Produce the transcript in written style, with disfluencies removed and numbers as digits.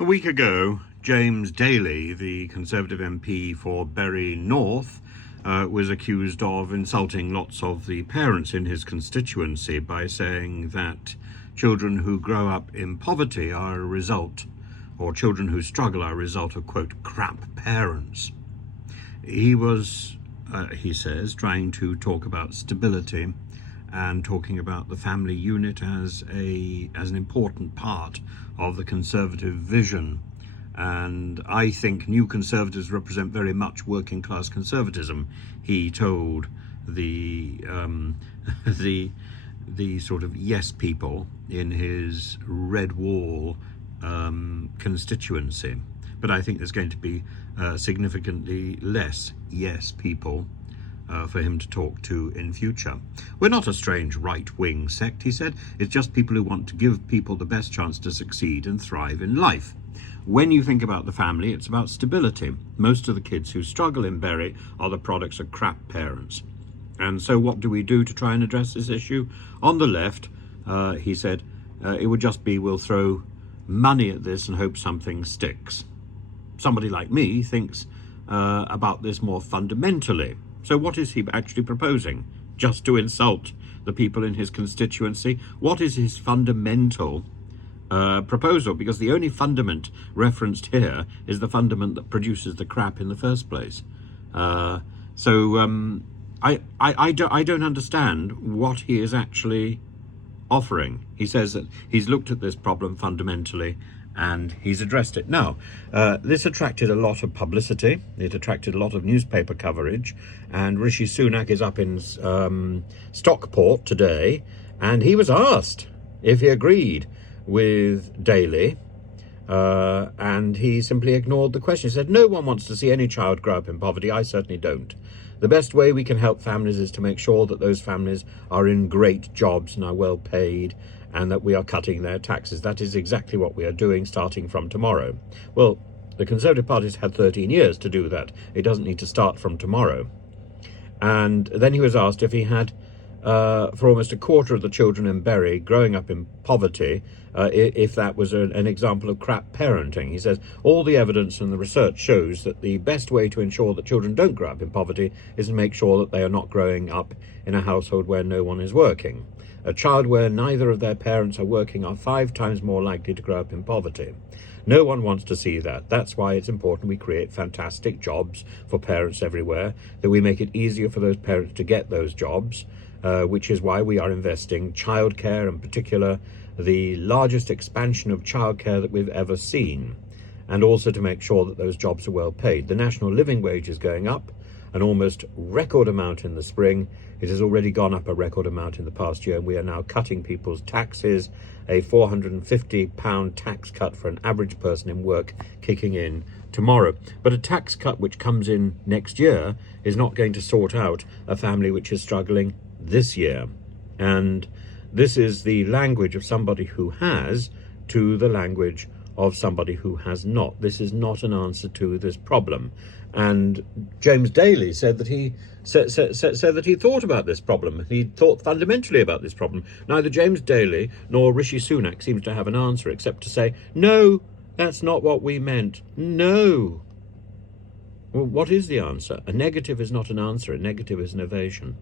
A week ago, James Daly, the Conservative MP for Bury North, was accused of insulting lots of the parents in his constituency by saying that children who grow up in poverty are a result, or children who struggle are a result of, quote, crap parents. He was, he says, trying to talk about stability and talking about the family unit as an important part of the Conservative vision. And I think New Conservatives represent very much working class conservatism, he told the sort of yes people in his Red Wall constituency. But I think there's going to be significantly less yes people for him to talk to in future. We're not a strange right-wing sect, he said. It's just people who want to give people the best chance to succeed and thrive in life. When you think about the family, it's about stability. Most of the kids who struggle in Bury are the products of crap parents. And so what do we do to try and address this issue? On the left, he said, it would just be we'll throw money at this and hope something sticks. Somebody like me thinks about this more fundamentally. So what is he actually proposing? Just to insult the people in his constituency? What is his fundamental proposal? Because the only fundament referenced here is the fundament that produces the crap in the first place. I don't understand what he is actually offering. He says that he's looked at this problem fundamentally and he's addressed it. Now, this attracted a lot of publicity. It attracted a lot of newspaper coverage, and Rishi Sunak is up in Stockport today, and he was asked if he agreed with Daly, and he simply ignored the question. He said, no one wants to see any child grow up in poverty. I certainly don't. The best way we can help families is to make sure that those families are in great jobs and are well paid, and that we are cutting their taxes. That is exactly what we are doing starting from tomorrow. Well, the Conservative Party's had 13 years to do that. It doesn't need to start from tomorrow. And then he was asked if he had, for almost a quarter of the children in Bury growing up in poverty, if that was an example of crap parenting. He says, all the evidence and the research shows that the best way to ensure that children don't grow up in poverty is to make sure that they are not growing up in a household where no one is working. A child where neither of their parents are working are 5 times more likely to grow up in poverty. No one wants to see that. That's why it's important we create fantastic jobs for parents everywhere, that we make it easier for those parents to get those jobs, which is why we are investing childcare, in particular the largest expansion of childcare that we've ever seen, and also to make sure that those jobs are well paid. The national living wage is going up an almost record amount in the spring. It has already gone up a record amount in the past year, and we are now cutting people's taxes, a £450 tax cut for an average person in work kicking in tomorrow. But a tax cut which comes in next year is not going to sort out a family which is struggling this year. And this is the language of somebody who has to the language of somebody who has not. This is not an answer to this problem. And James Daly said that he said that he thought about this problem. He thought fundamentally about this problem. Neither James Daly nor Rishi Sunak seems to have an answer except to say, no, that's not what we meant. No. Well, what is the answer? A negative is not an answer. A negative is an evasion.